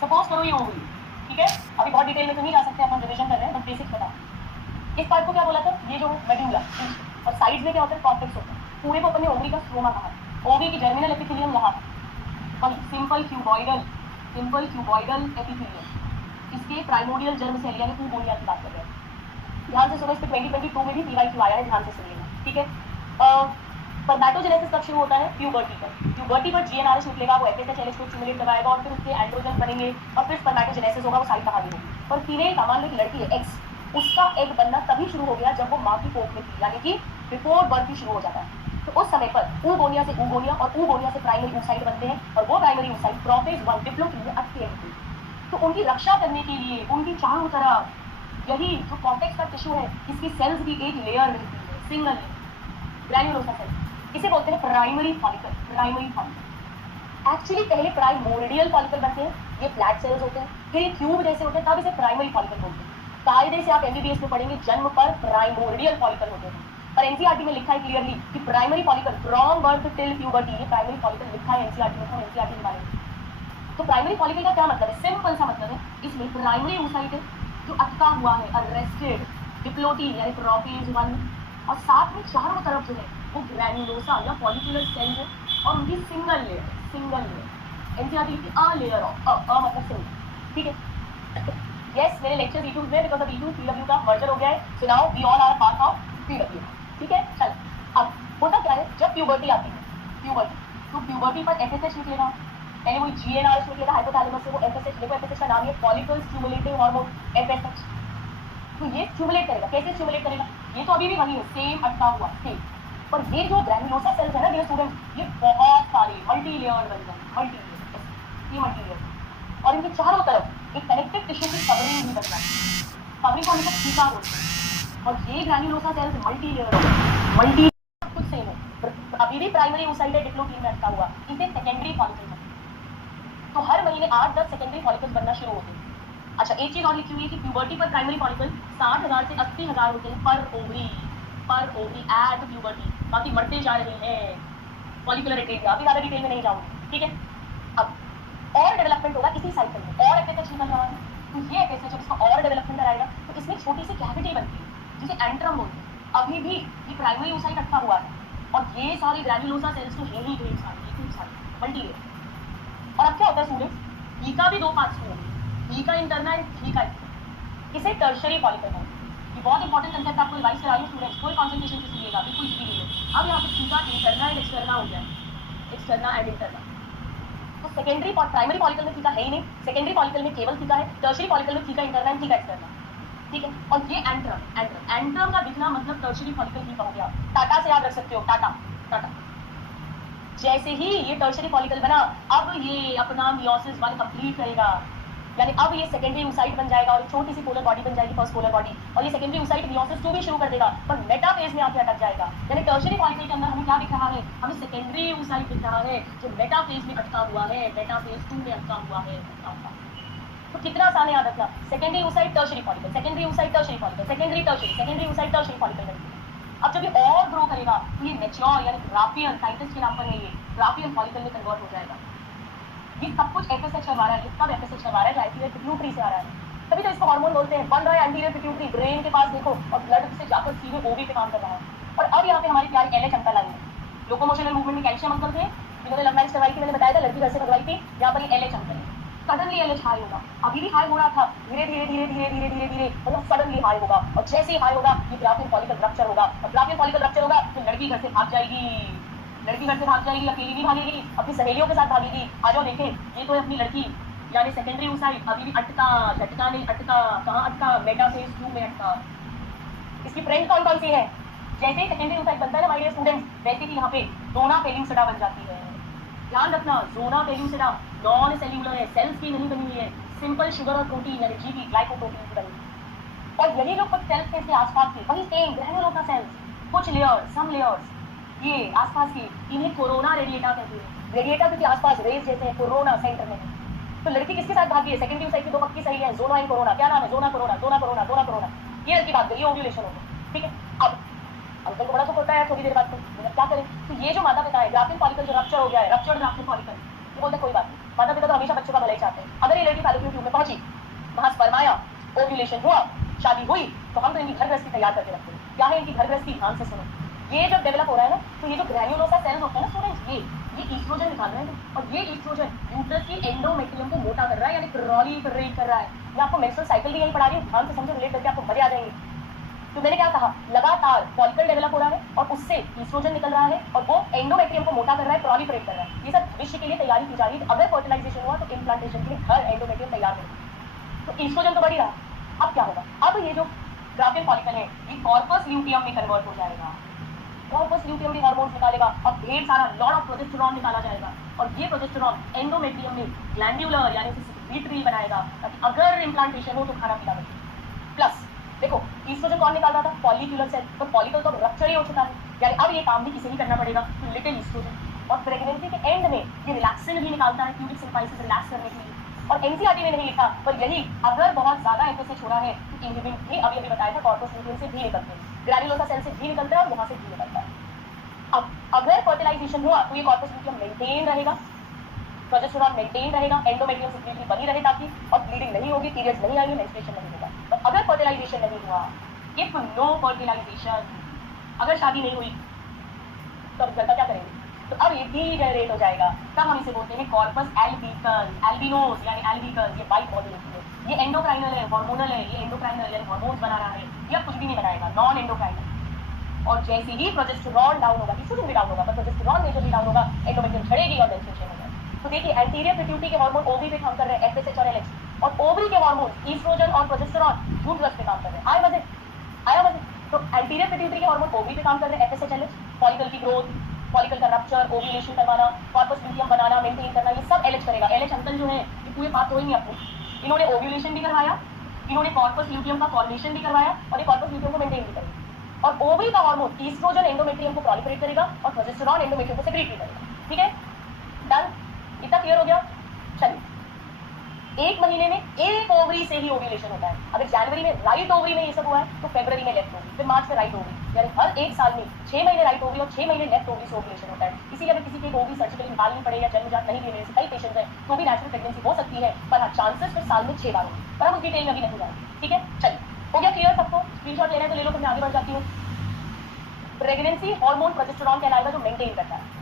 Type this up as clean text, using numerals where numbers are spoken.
Suppose करो ये ovary, ठीक है, अभी बहुत डिटेल में तो नहीं जा सकते, अपन रिवीजन कर रहे हैं, बट बेसिक्स बता। इस पार्ट को क्या बोला था, ये जो मेड्यूला और साइड्स में क्या होता है, कॉर्टेक्स होता है। पूरे को अपन ने ओवरी का स्ट्रोमा कहा, ओवरी की जर्मिनल एपिथेलियम यहाँ, और सिंपल क्यूबॉइडल एपिथेलियम, इसके प्राइमोडियल जर्म सेल यानी ऊगोनिया की बात कर रहे हैं। ध्यान से सुनो, इस पे 2022 में भी PYQ आया है, ध्यान से सुनिएगा, ठीक है। स्पर्मेटोजेनेसिस कब शुरू होता है, प्यूबर्टी पर GnRH निकलेगा, वो FSH को स्टिमुलेट कराएगा और फिर उसके एंड्रोजन बनेंगे और फिर स्पर्मेटोजेनेसिस होगा, वो सारी कहानी होगी। पर फीमेल का, मान लो कि लड़की है X, उसका एग बनना तभी शुरू हो गया जब वो माँ की कोख में थी, यानी कि बिफोर बर्थ ही शुरू हो जाता है। तो उस समय पर ऊगोनिया से ऊगोनिया और ऊगोनिया से प्राइमरी oocyte बनते हैं, और वो प्राइमरी oocyte प्रोफेज 1 डिप्लोक्लिनिया अत्यंत, तो उनकी रक्षा करने के लिए उनकी चारों तरफ यही जो कॉर्टेक्स का टिश्यू है, इसकी सेल्स भी एक लेयर रहती है, सिंगल ग्रैन्युलोसा सेल, इसे बोलते हैं प्राइमरी फॉलिकल। एक्चुअली पहले प्राइमोर्डियल फॉलिकल बनते हैं, ये फ्लैट सेल्स होते हैं, फिर ये ट्यूब जैसे होते हैं, तब इसे प्राइमरी फॉलिकल बोलते हैं। कायदे से आप MBBS में पढ़ेंगे, जन्म पर प्राइमोर्डियल फॉलिकल होते हैं, पर NCERT में लिखा है क्लियरली कि primary follicle from birth till puberty, ये प्राइमरी फॉलिकल लिखा है NCERT में, NCERT के बारे में। तो प्राइमरी फॉलिकल का क्या मतलब है, सिंपल सा मतलब है, इसमें प्राइमरी oocyte है जो अटका हुआ है, अरेस्टेड, डिप्लोटीन यानी प्रोफेज 1, और साथ में चारों तरफ जो है वो ग्रैन्युलोसा या फॉलिकुलर सेल है, और उनकी सिंगल लेयर NCERT की अ लेयर ऑफ मतलब सिंगल, ठीक है। यस, मेरे लेक्चर E2 में बिकॉज ऑफ E2 PW का मर्जर हो गया है, so now we all are part of PW, ठीक है। चल, अब होता क्या है, जब प्यूबर्टी आती है, तो प्यूबर्टी पर FSH निकलेगा, पहले वही GnRH निकलेगा हाइपोथैलेमस से, वो FSH, देखो FSH का नाम है फॉलिकल स्टिमुलेटिंग हार्मोन FSH, तो ये स्टिमुलेट करेगा, कैसे स्टिमुलेट करेगा, ये तो अभी भी वही है, सेम अटका हुआ सेम, पर ये जो ग्रैन्युलोसा सेल्स है ना डियर स्टूडेंट, ये बहुत सारे मल्टी लेयर्ड बन जाएंगे, मल्टी लेयर, और इनके चारों तरफ एक कनेक्टिव टिश्यू की कवरिंग भी बन जाती है, कवरिंग को हमेशा ठीका बोलते हैं, और ये ग्रैन्युलोसा सेल्स मल्टी लेयर्ड, कुछ सेम है, अभी भी प्राइमरी oocyte है डिप्लोक्लिन में अटका हुआ, इसे सेकेंडरी फॉलिकल, तो हर महीने 8-10 सेकेंडरी फॉलिकल्स बनना शुरू होते हैं। अच्छा, एक चीज और लिखी हुई है कि प्यूबर्टी पर प्राइमरी फॉलिकल 60,000 से 80,000 होते हैं पर ओवरी एट प्यूबर्टी, बाकी बढ़ते जा रहे हैं फॉलिकुलर एट्रेजिया, अभी ज़्यादा डिटेल में नहीं जाऊंगी, ठीक है। अब और डेवलपमेंट होगा इसी साइकिल में, और FSH निकल रहा है, तो ये FSH जब इसका और डेवलपमेंट कराएगा तो इसमें छोटी सी कैविटी बनती है जिसे एंट्रम बोलते हैं, अभी भी ये प्राइमरी oocyte अटका हुआ है, और ये सारी ग्रैन्युलोसा सेल्स तो है ही ढेर सारी मल्टी लेयर। और अब क्या होता है स्टूडेंट्स, ई का भी दो पार्ट्स होंगे, ई का इंटरना एंड ई का एक्सटर्ना, इसे टर्शरी फॉलिकल है, ये बहुत इंपॉर्टेंट कंसेप्ट आपको रिवाइज करा रही हूं स्टूडेंट्स, कोई कंसंट्रेशन से सुनिएगा, बिल्कुल फ्री है। अब यहाँ पे ई का इंटरना एंड एक्सटर्ना हो गया, एक्सटर्ना एंड इंटरना, तो सेकेंडरी प्राइमरी फॉलिकल में थीका है ही नहीं, सेकेंडरी फॉलिकल में केवल थीका है, टर्शरी फॉलिकल में theca interna and theca externa, ठीक है। और ये एंट्रम का दिखना मतलब टर्शरी फॉलिकल ही कहोगे आप, टाटा से याद रख सकते हो, टाटा। जैसे ही ये टर्शरी फॉलिकल बना, अब ये अपना मियोसिस 1 कंप्लीट करेगा, यानी अब ये सेकेंडरी oocyte बन जाएगा और छोटी सी पोलर बॉडी बन जाएगी, फर्स्ट पोलर बॉडी, और ये सेकेंडरी oocyte मियोसिस 2 भी शुरू कर देगा, पर मेटाफेज में आके अटक जाएगा। यानी टर्शरी फॉलिकल के अंदर हमें क्या दिख रहा है, हमें सेकेंडरी oocyte दिख रहा है जो मेटाफेज में अटका हुआ है, मेटाफेज 2 में अटका हुआ है। तो कितना आसान है याद रखना, secondary oocyte tertiary follicle, secondary oocyte tertiary follicle, secondary oocyte tertiary follicle. अब जब ये और ग्रो करेगा तो ये मैच्योर यानी ग्राफियन, साइंटिस्ट के नाम पर है, ये ग्राफियन फॉलिकल में कन्वर्ट हो जाएगा। ये सब कुछ FSH करवा रहा है, कब FSH करवा रहा है, एंटीरियर पिट्यूटरी से आ रहा है, तभी तो इसको हार्मोन बोलते हैं, बन रहा है एंटीरियर पिट्यूटरी, ब्रेन के पास देखो, और ब्लड से जाकर सीधे ओवी पे काम कर रहा है। और अब यहाँ पे हमारी प्यारी LH अंकल आई है, लोकोमोशनल मूवमेंट में कैल्शियम अंकल थे, जिन्होंने लव मैरिज करवाई थी, मैंने बताया था, लड़की घर से भगवाई थी, यहाँ पर ये LH अंकल है। सडनली LH हाई होगा, अभी भी हाई हो रहा था, धीरे मतलब सडनली हाई होगा, और जैसे ही हाई होगा ये ग्राफियन फॉलिकल रप्चर होगा, और ग्राफियन फॉलिकल रप्चर होगा तो लड़की घर से भाग जाएगी, अकेली नहीं भागेगी, अपनी सहेलियों के साथ भागेगी। आ जाओ देखें, ये तो है अपनी लड़की, यानी सेकेंडरी oocyte अभी भी अटका, झटका नहीं अटका, कहाँ अटका, मेटाफेज 2 में अटका। इसकी फ्रेंड कौन सी है, जैसे ही सेकेंडरी oocyte बनता है ना माय डियर स्टूडेंट्स, वैसे ही यहाँ पे ज़ोना पेल्यूसिडा बन जाती है। ध्यान रखना, ज़ोना पेल्यूसिडा नॉन सेल्यूलर है, सेल्स की नहीं बनी हुई है, सिंपल शुगर और प्रोटीन यानी जीबी ग्लाइकोप्रोटीन की बनी। और यही जो कुछ सेल्स थे इसके आसपास के, वही सेम ग्रैन्युलोसा सेल्स, कुछ लेयर्स, सम लेयर्स ये आसपास के, इन्हें कोरोना रेडिएटा कहते हैं। रेडिएटा क्योंकि आसपास रेस जैसे हैं, कोरोना सेंटर में। तो लड़की किसके साथ भागी है, सेकेंडरी oocyte की दो पक्की सही है, ज़ोना एंड कोरोना। क्या नाम है, ज़ोना कोरोना, ये की बात करिए, ओव्यूलेशन होगा, ठीक है। अब अंकल को बड़ा दुख होता है थोड़ी देर बाद, तो क्या करें, तो ये जो माता पिता है, ग्राफियन फॉलिकल जो रप्चर हो गया है, रप्चर्ड ग्राफियन फॉलिकल, ये बोलते कोई बात नहीं, माता पिता तो हमेशा बच्चों का भला ही चाहते हैं। अगर ये लड़की फैलोपियन ट्यूब में पहुंची, वहां स्पर्म आया, ओव्यूलेशन हुआ, शादी हुई, तो हम तो इनकी घर गृहस्थी तैयार करके रखते हैं। क्या है इनकी घर गृहस्थी? ध्यान से सुनो। ये जब डेवलप हो रहा है ना, तो ये जो ग्रैन्युलोसा सेल्स होते हैं ना स्टूडेंट्स, ये ईस्ट्रोजन निकाल रहे हैं, और ये ईस्ट्रोजन यूट्रस की एंडोमेट्रियम को मोटा कर रहा है, यानी प्रोलिफरेट कर रहा है। मैं आपको मेंस्ट्रुअल साइकिल भी यही पढ़ा रही हूँ, ध्यान से समझो, रिलेट करके आपको मजे आ जाएंगे। तो मैंने क्या कहा, लगातार फॉलिकल डेवलप हो रहा है और उससे ईस्ट्रोजन निकल रहा है और वो एंडोमेट्रियम को मोटा कर रहा है, प्रोलिफरेट कर रहा है। ये सब भविष्य के लिए तैयारी की जा रही है। अगर फर्टिलाइजेशन हुआ तो इम्प्लांटेशन के लिए घर एंडोमेट्रियम तैयार होगा। तो ईस्ट्रोजन तो बढ़ ही रहा। अब क्या होगा? अब ये जो ग्राफियन फॉलिकल है, ये कॉर्पस ल्यूटियम में कन्वर्ट हो जाएगा। कॉर्पस ल्यूटियम भी हार्मोन्स निकालेगा और ढेर सारा लॉट ऑफ प्रोजेस्टेरॉन निकाला जाएगा, और ये प्रोजेस्टेरॉन एंडोमेट्रियम में ग्लैंड्यूलर यानी सिक्रीटरी बनाएगा, ताकि अगर इम्प्लांटेशन हो तो खाना पीना बचे। प्लस देखो, ईस्ट्रोजन कौन निकालता था? Follicular cell. तो फॉलिकल तो रप्चर ही हो चुका है, यानी अब ये काम भी किसी ही करना पड़ेगा, तो लिटिल ईस्ट्रोजन। और प्रेगनेंसी के एंड में ये रिलैक्सिन भी निकालता है, क्यूबिक सिम्पाइसिस रिलैक्स करने के लिए। और एनसीईआरटी में नहीं लिखा, पर यही अगर बहुत ज्यादा एफएसएच हो रहा है तो इनहिबिन भी अभी बताया था, कॉर्पस ल्यूटियम से भी निकलते हैं, ग्रैन्युलोसा सेल से भी निकलता है और वहां से भी निकलता है। अब अगर फर्टिलाइजेशन हुआ तो ये कॉर्पस ल्यूटियम मेंटेन रहेगा, प्रोजेस्टेरॉन मेंटेन रहेगा, एंडोमेट्रियम सिक्रीटरी बनी रहे ताकि, और ब्लीडिंग नहीं होगी, पीरियड्स नहीं आएंगे, मेंस्ट्रुएशन नहीं होगा। और अगर फर्टिलाइजेशन नहीं हुआ, इफ नो फर्टिलाइजेशन, अगर शादी नहीं हुई, तो अब लड़का क्या करेंगे? तो अब ये डीजेनरेट हो जाएगा। तब हम इसे बोलते हैं कॉर्पस एल्बिकल, एल्बिनोस यानी एल्बिकल। ये वाइट बॉडी होती है, ये एंडोक्राइनल है, हार्मोनल है, ये एंडोक्राइनल यानी हार्मोन्स बना रहा है, ये अब कुछ भी नहीं बनाएगा, नॉन एंडोक्राइनल। और जैसे ही प्रोजेस्टेरॉन डाउन होगा, ईस्ट्रोजन भी डाउन होगा, पर प्रोजेस्टेरॉन मेजरली डाउन होगा, एंडोमेट्रियम झड़ेगी और मेंस्ट्रुएशन होगा। तो देखिए, एंटीरियर पिट्यूटरी के हार्मोन ओवरी पे काम कर रहे हैं, एफएसएच और एलएच, और ओवरी के हार्मोन ईस्ट्रोजन और प्रोजेस्टेरॉन यूट्रस पे काम कर रहे हैं। आया मजे? आया मजे? तो एंटीरियर पिट्यूटरी के हार्मोन ओवरी पे काम कर रहे हैं, एफएसएच एलएच, फॉलिकल की ग्रोथ, फॉलिकल का रप्चर, ओव्यूलेशन करवाना, कॉर्पस ल्यूटियम बनाना, मेंटेन करना, ये सब एलएच करेगा। एलएच अंकल जो है ये पूरे बात हो ही नहीं अपनी, इन्होंने ओव्यूलेशन भी करवाया, इन्होंने कॉर्पस ल्यूटियम का फॉर्मेशन भी करवाया, और ये कॉर्पस ल्यूटियम को मेंटेन भी करेगा। और ओवरी का हार्मोन ईस्ट्रोजन एंडोमेट्रियम को प्रोलिफरेट करेगा और प्रोजेस्टेरॉन एंडोमेट्रियम को सेक्रेट भी करेगा। ठीक है, डन? इतना क्लियर हो गया? चलिए, एक महीने में एक ओवरी से ही ओव्यूलेशन होता है। अगर जनवरी में राइट ओवरी में ये सब हुआ है तो फरवरी में लेफ्ट ओवरी, फिर मार्च में राइट ओवरी, यानी हर एक साल में 6 महीने राइट ओवरी और 6 महीने लेफ्ट ओवरी से ओव्यूलेशन होता है। इसीलिए अगर किसी के ओवरी सर्जिकली निकालनी पड़े या जन्मजात नहीं लेने से कई पेशेंट्स हैं, तो भी नेचुरल प्रेगनेंसी हो सकती है, पर हाँ, चांसेस फिर साल में 6 बार होंगे, पर हम उस डिटेल में अभी नहीं जाएंगे। ठीक है, चलिए, हो गया क्लियर सबको? स्क्रीनशॉट लेना है तो ले लो, फिर मैं आगे बढ़ जाती हूँ। प्रेगनेंसी हार्मोन प्रोजेस्टेरॉन कहलाएगा, जो मेंटेन करता है।